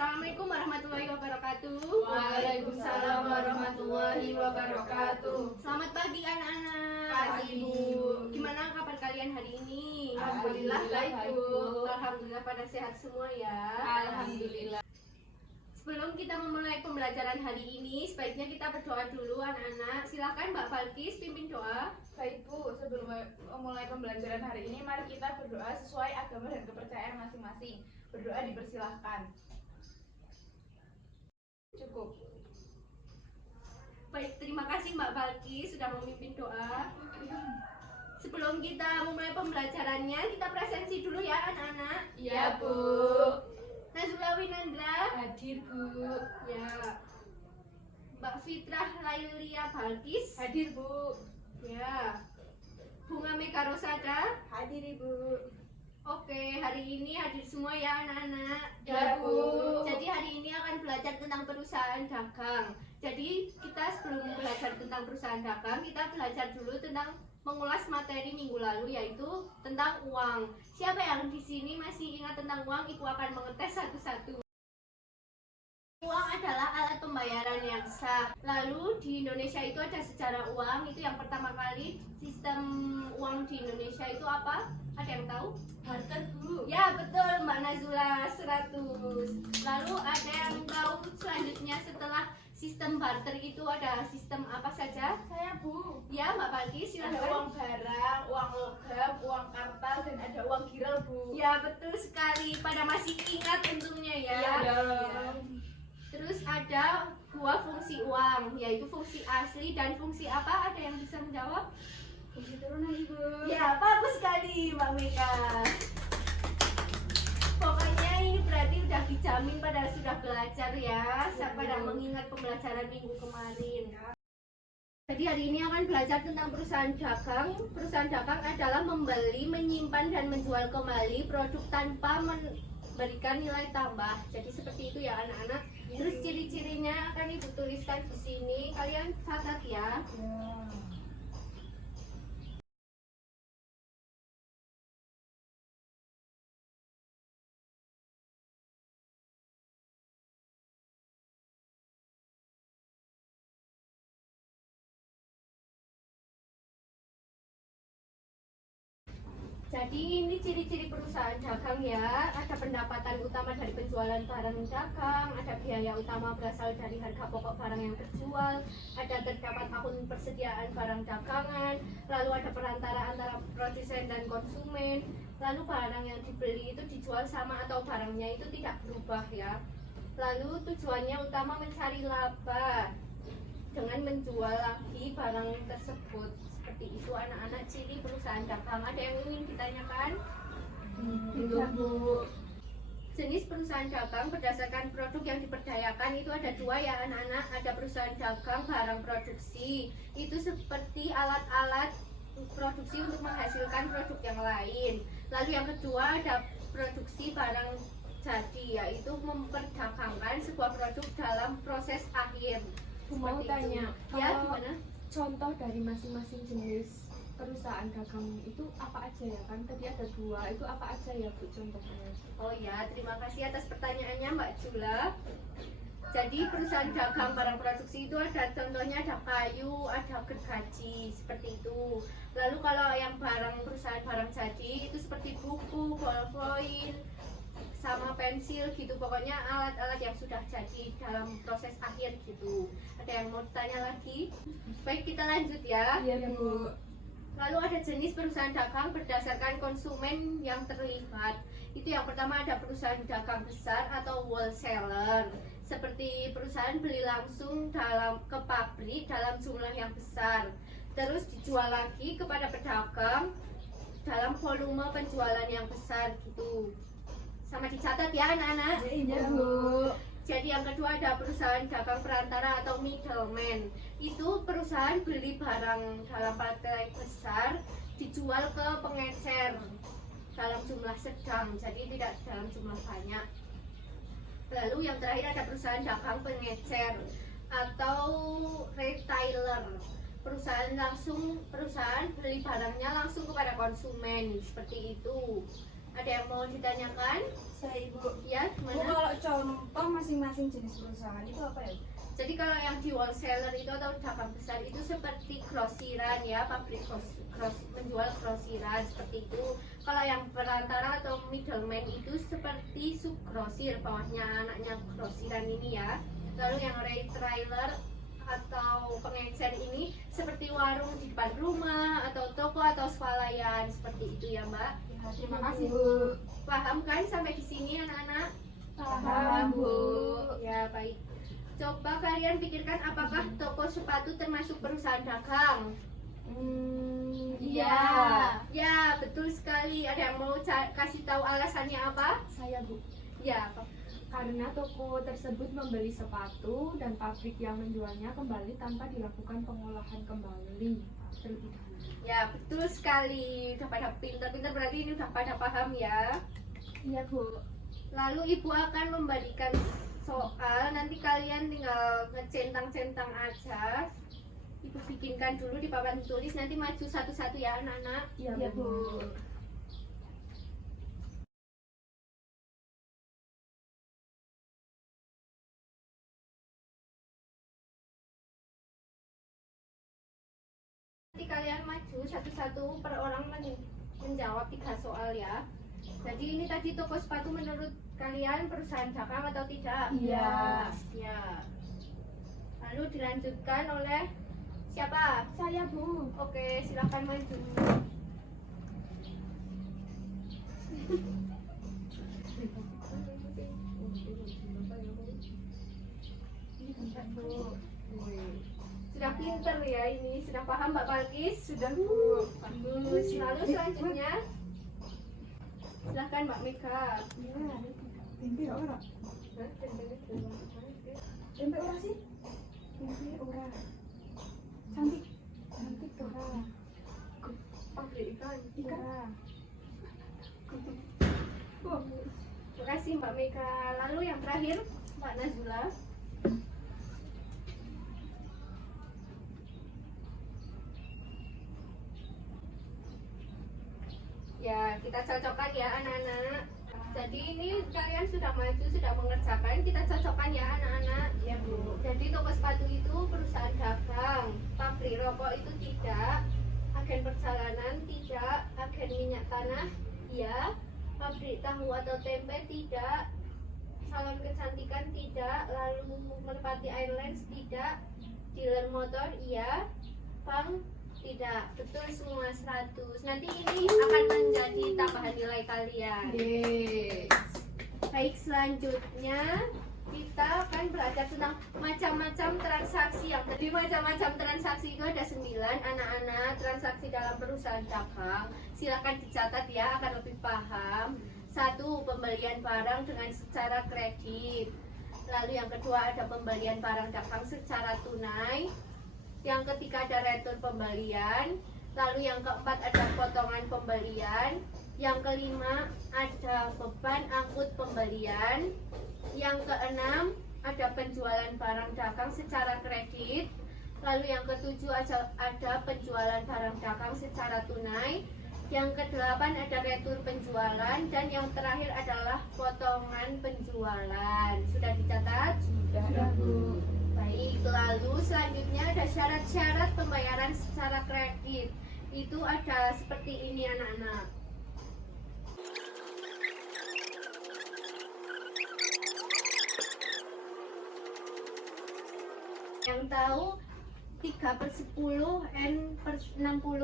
Assalamualaikum warahmatullahi wabarakatuh. Waalaikumsalam warahmatullahi wabarakatuh. Selamat pagi anak-anak. Pagi, Bu. Gimana kabar kalian hari ini? Alhamdulillah baik, Bu. Alhamdulillah pada sehat semua ya. Alhamdulillah. Sebelum kita memulai pembelajaran hari ini, sebaiknya kita berdoa dulu anak-anak. Silakan Mbak Balkis pimpin doa. Baik, Bu, sebelum memulai pembelajaran hari ini, mari kita berdoa sesuai agama dan kepercayaan masing-masing. Berdoa dipersilahkan. Cukup. Baik, terima kasih Mbak Balkis sudah memimpin doa. Sebelum kita memulai pembelajarannya, kita presensi dulu ya anak-anak. Iya, Bu. Nazula Winandra. Hadir, Bu. Ya. Mbak Fitrah Lailia Balkis. Hadir, Bu. Ya. Bunga Mega Rosada. Hadir, Ibu. Oke, hari ini hadir semua ya anak-anak. Ya, Bu. Jadi hari ini akan belajar tentang perusahaan dagang. Jadi kita sebelum belajar tentang perusahaan dagang, kita belajar dulu tentang mengulas materi minggu lalu, yaitu tentang uang. Siapa yang di sini masih ingat tentang uang? Ibu akan mengetes satu-satu. Uang adalah alat pembayaran yang sah. Lalu di Indonesia itu ada sejarah uang. Itu yang pertama kali sistem uang di Indonesia itu apa? Ada yang tahu? Barter, Bu. Ya betul Mbak Nazula 100. Lalu ada yang tahu selanjutnya setelah sistem barter itu ada sistem apa saja? Saya, Bu. Ya Mbak Balkis Ada silahkan. uang barang, uang logam, uang kartal, dan ada uang giral, Bu. Ya betul sekali. Pada masih ingat untungnya ya. Iya dong. Terus ada dua fungsi uang, yaitu fungsi asli dan fungsi apa? Ada yang bisa menjawab? Fungsi turunan, Ibu. Ya bagus sekali Mbak Mega. Pokoknya ini berarti udah dijamin pada sudah belajar ya, pada mengingat pembelajaran minggu kemarin. Jadi hari ini akan belajar tentang perusahaan dagang. Perusahaan dagang adalah membeli, menyimpan dan menjual kembali produk tanpa memberikan nilai tambah. Jadi seperti itu ya anak-anak. Terus ciri-cirinya akan Ibu tuliskan di sini. Kalian catat ya. Jadi ini ciri-ciri perusahaan dagang ya. Ada pendapatan utama dari penjualan barang dagang, ada biaya utama berasal dari harga pokok barang yang terjual, ada terdapat akun persediaan barang dagangan, lalu ada perantara antara produsen dan konsumen, lalu barang yang dibeli itu dijual sama atau barangnya itu tidak berubah ya. Lalu tujuannya utama mencari laba dengan menjual lagi barang tersebut. Seperti itu anak-anak ciri perusahaan dagang. Ada yang ingin ditanyakan? Iya, Bu. Jenis perusahaan dagang berdasarkan produk yang diperdayakan itu ada dua ya anak-anak. Ada perusahaan dagang barang produksi, itu seperti alat-alat produksi untuk menghasilkan produk yang lain. Lalu yang kedua ada produksi barang jadi, yaitu memperdagangkan sebuah produk dalam proses akhir. Mau Seperti tanya, itu. Ya kalau gimana? contoh dari masing-masing jenis perusahaan dagang itu apa aja ya kan? Tadi ada dua, itu apa aja ya Bu contohnya? Oh ya, terima kasih atas pertanyaannya Mbak Jula. Jadi perusahaan dagang barang produksi itu ada contohnya ada kayu, ada gergaji, seperti itu. Lalu kalau yang perusahaan barang jadi itu seperti buku, ballpoint, sama pensil gitu, pokoknya alat-alat yang sudah jadi dalam proses akhir gitu. Ada yang mau tanya lagi? Baik, kita lanjut ya. Iya Bu. Lalu ada jenis perusahaan dagang berdasarkan konsumen yang terlibat. Itu yang pertama ada perusahaan dagang besar atau wholesaler. Seperti perusahaan beli langsung ke pabrik dalam jumlah yang besar. Terus dijual lagi kepada pedagang dalam volume penjualan yang besar gitu. Sama dicatat ya anak-anak. Iya Bu. Jadi yang kedua ada perusahaan dagang perantara atau middleman. Itu perusahaan beli barang dalam partai besar dijual ke pengecer dalam jumlah sedang, jadi tidak dalam jumlah banyak. Lalu yang terakhir ada perusahaan dagang pengecer atau retailer. Perusahaan beli barangnya langsung kepada konsumen, seperti itu. Ada yang mau ditanyakan? Saya Ibu. Ya, Bu, gimana? kalau contoh masing-masing jenis perusahaan itu apa ya? Jadi kalau yang di wholesaler itu atau dagang besar itu seperti grosiran ya, pabrik menjual grosiran seperti itu. Kalau yang perantara atau middleman itu seperti subgrosir, bawahnya anaknya grosiran ini ya. Lalu yang retailer atau pengecer ini seperti warung di depan rumah atau toko atau swalayan seperti itu ya Mbak. Ya, terima kasih Bu. Paham kan sampai di sini anak-anak? Paham Bu. Ya baik. Coba kalian pikirkan apakah toko sepatu termasuk perusahaan dagang? Iya. Ya betul sekali. Ada yang mau kasih tahu alasannya apa? Saya Bu. Ya apa? Karena toko tersebut membeli sepatu dan pabrik yang menjualnya kembali tanpa dilakukan pengolahan kembali terlebih dahulu. Ya betul sekali. Udah pada pintar-pintar berarti ini udah pada paham ya. Iya Bu. Lalu ibu akan memberikan soal, nanti kalian tinggal ngecentang-centang aja. Ibu bikinkan dulu di papan tulis, nanti maju satu-satu ya anak-anak. Iya Bu. Nanti kalian maju satu-satu per orang menjawab 3 soal ya. Jadi ini tadi toko sepatu menurut kalian perusahaan dagang atau tidak? Iya. Ya. Lalu dilanjutkan oleh siapa? Saya Bu. Oke, silakan maju. Sudah pinter ya ini, sudah paham Mbak Balkis? Sudah Bu. Bagus. Lalu selanjutnya silakan Mbak Mika. Tempe ora? Hah? Tempe ora sih? Tempe ora. Cantik. Cantik ora. Pabrik ikan. Ikan. Terima kasih Mbak Mika. Lalu yang terakhir Mbak Nazula. Ya, kita cocokkan ya anak-anak. Jadi ini kalian sudah maju, sudah mengerjakan, kita cocokkan ya anak-anak. Iya Bu. Jadi toko sepatu itu perusahaan dagang, pabrik rokok itu tidak, agen perjalanan tidak, agen minyak tanah ya, pabrik tahu atau tempe tidak, salon kecantikan tidak, lalu Merpati Airlines tidak, dealer motor iya, bank tidak. Betul semua 100. Nanti ini akan menjadi tambahan nilai kalian. Yeay. Baik, selanjutnya kita akan belajar tentang macam-macam transaksi. Yang tadi macam-macam transaksi itu ada 9 anak-anak transaksi dalam perusahaan dagang. Silakan dicatat ya agar lebih paham. 1. Pembelian barang dengan secara kredit. Lalu yang kedua ada pembelian barang dagang secara tunai. Yang ketiga ada retur pembelian. Lalu yang keempat ada potongan pembelian. Yang kelima ada beban angkut pembelian. Yang keenam ada penjualan barang dagang secara kredit. Lalu yang ketujuh ada penjualan barang dagang secara tunai. Yang kedelapan ada retur penjualan. Dan yang terakhir adalah potongan penjualan. Sudah dicatat? Sudah Bu. Baik, lalu selanjutnya ada syarat-syarat pembayaran secara kredit. Itu ada seperti ini anak-anak. Yang tahu 3/10 N/60.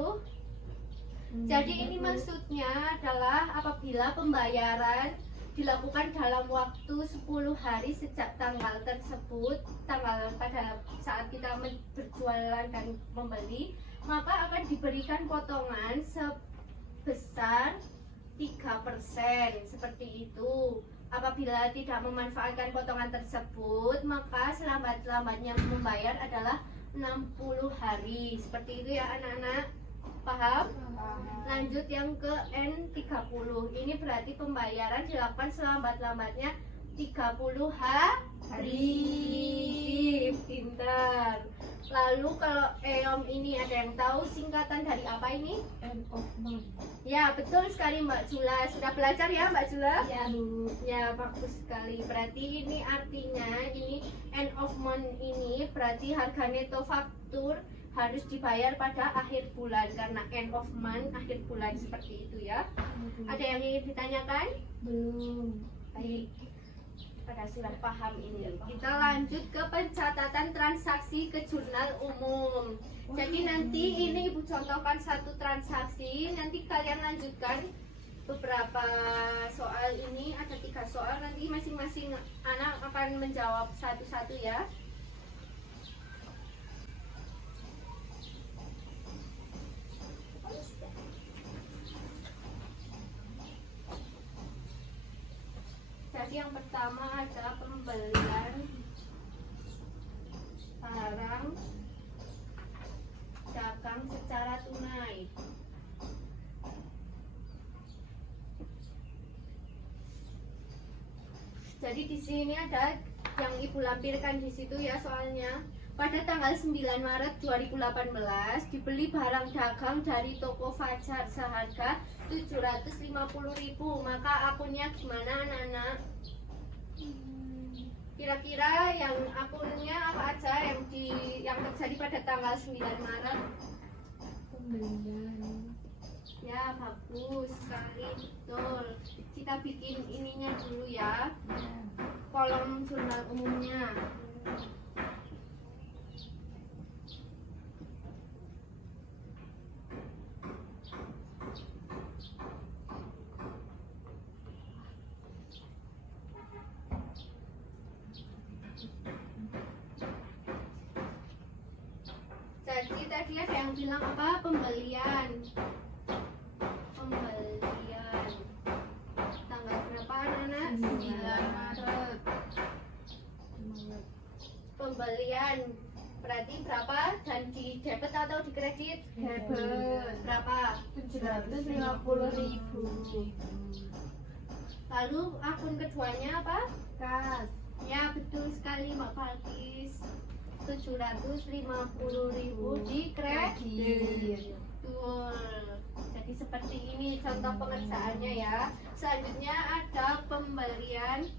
Jadi ini maksudnya adalah apabila pembayaran dilakukan dalam waktu 10 hari sejak tanggal tersebut, tanggal pada saat kita berjualan dan membeli, maka akan diberikan potongan sebesar 3% seperti itu. Apabila tidak memanfaatkan potongan tersebut, maka selambat-lambatnya membayar adalah 60 hari. Seperti itu ya anak-anak. Paham? Lanjut yang ke N30. Ini berarti pembayaran dilakukan selambat-lambatnya 30 hari. Pintar. Lalu kalau EOM ini ada yang tahu singkatan dari apa ini? End of month. Ya, betul sekali Mbak Jula. Sudah belajar ya Mbak Jula? Ya, Bu. Ya, bagus sekali. Berarti ini artinya ini end of month ini berarti harga neto faktur harus dibayar pada akhir bulan karena end of month akhir bulan seperti itu ya. Ada yang ingin ditanyakan? Belum. Baik. Pada sudah paham ini. Kita lanjut ke pencatatan transaksi ke jurnal umum. Jadi nanti ini Ibu contohkan satu transaksi, nanti kalian lanjutkan beberapa soal ini, ada 3 soal, nanti masing-masing anak akan menjawab satu-satu ya. Jadi yang pertama adalah pembelian barang dagang secara tunai. Jadi di sini ada yang Ibu lampirkan di situ ya soalnya. Pada tanggal 9 Maret 2018 dibeli barang dagang dari toko Fajar seharga 750.000. Maka akunnya gimana anak-anak? Kira-kira yang akunnya apa aja yang terjadi pada tanggal 9 Maret? Pembelian. Ya, bagus sekali, betul. Kita bikin ininya dulu ya, kolom jurnal umumnya. Jadi tadi ada yang bilang apa? Pembelian tanggal berapa anak-anak? 9 Maret. Pembelian berarti berapa dan di debit atau di kredit? Debit. Berapa? 750.000. Lalu akun keduanya apa? Kas. Ya, betul sekali Mbak Balkis. 750.000 di kredit. Betul. Jadi seperti ini contoh pengerjaannya ya. Selanjutnya ada pembelian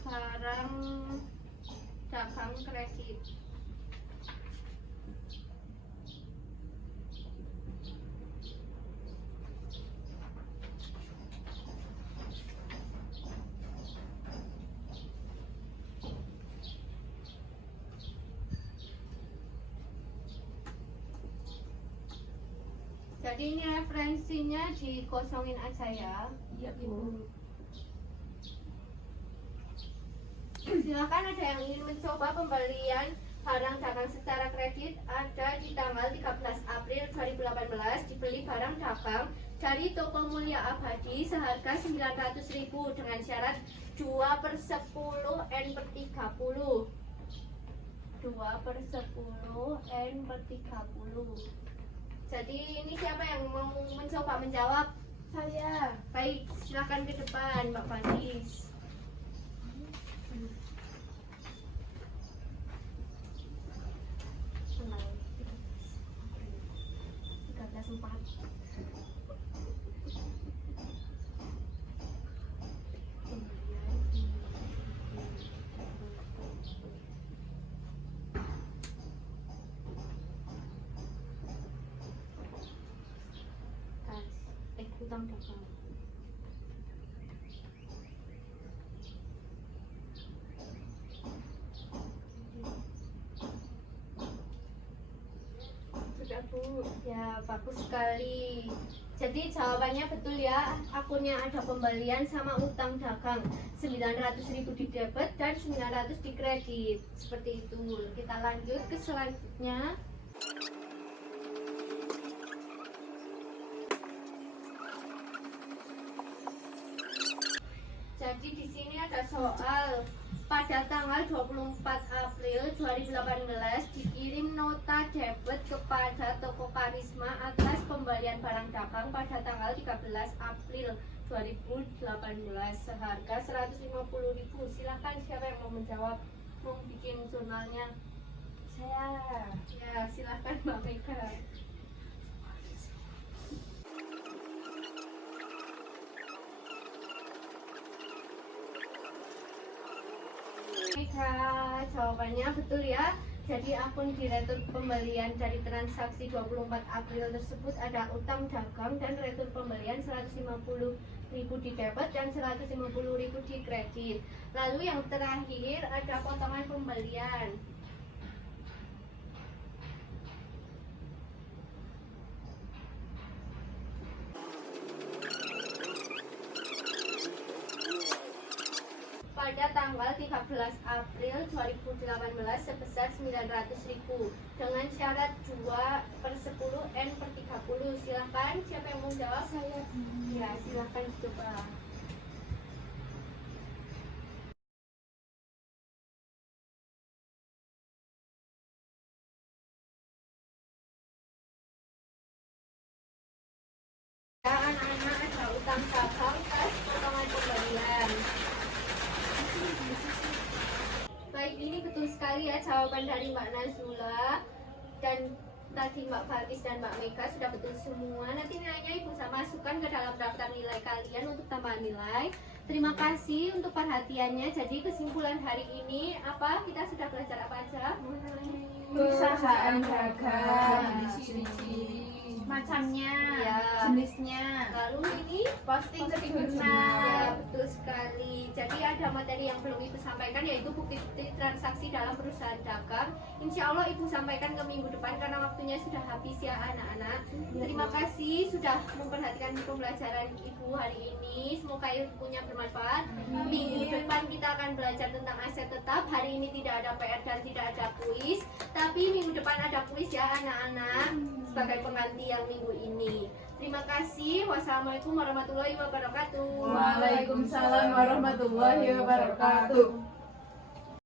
barang dagang kredit. Jadi ini referensinya dikosongin aja ya. Iya, Bu. Silakan ada yang ingin mencoba pembelian barang dagang secara kredit. Ada di tanggal 13 April 2018 dibeli barang dagang dari toko Mulia Abadi seharga 900.000 dengan syarat 2/10 N/30. 2/10 N/30. Jadi ini siapa yang mau mencoba menjawab? Saya. Baik, silakan ke depan Mbak Panis. Tanggal 13/4. Utang dagang. Sudah, Bu. Ya, bagus sekali. Jadi jawabannya betul ya. Akunnya ada pembelian sama utang dagang. 900.000 di debit dan 900 di kredit. Seperti itu. Kita lanjut ke selanjutnya. Jadi di sini ada soal pada tanggal 24 April 2018 dikirim nota debit kepada toko Karisma atas pembelian barang dagang pada tanggal 13 April 2018 seharga 150.000. Silakan siapa yang mau menjawab? mau bikin jurnalnya? Saya. Ya, silahkan Mbak Mega. Mega, jawabannya betul ya. Jadi akun di retur pembelian dari transaksi 24 April tersebut ada utang dagang dan retur pembelian 150.000 di debit dan 150.000 di kredit. Lalu yang terakhir ada potongan pembelian. Pada tanggal 13 April 2018 sebesar 900.000 dengan syarat 2/10 N/30. Silahkan, siapa yang mau jawab? Saya. Ya, silahkan coba. Ya, anak-anak ada utang dagang plus potongan pembelian. Baik, ini betul sekali ya jawaban dari Mbak Nazula dan tadi Mbak Faris dan Mbak Mega sudah betul semua. Nanti nilainya Ibu saya masukkan ke dalam daftar nilai kalian untuk tambahan nilai. Terima kasih untuk perhatiannya. Jadi kesimpulan hari ini apa? Kita sudah belajar apa aja? Perusahaan dagang, macamnya, Ya. jenisnya, Lalu ini posting ke ya, jurnal. betul sekali. Jadi ada materi yang belum Ibu sampaikan yaitu bukti-bukti transaksi dalam perusahaan dagang. Insya Allah Ibu sampaikan ke minggu depan karena waktunya sudah habis ya anak-anak. Terima kasih sudah memperhatikan pembelajaran Ibu hari ini. Semoga ilmunya bermanfaat. Minggu depan kita akan belajar tentang aset tetap. Hari ini tidak ada PR dan tidak ada kuis. Tapi minggu depan ada kuis ya anak-anak sebagai pengganti yang minggu ini. Terima kasih. Wassalamualaikum warahmatullahi wabarakatuh. Waalaikumsalam warahmatullahi wabarakatuh.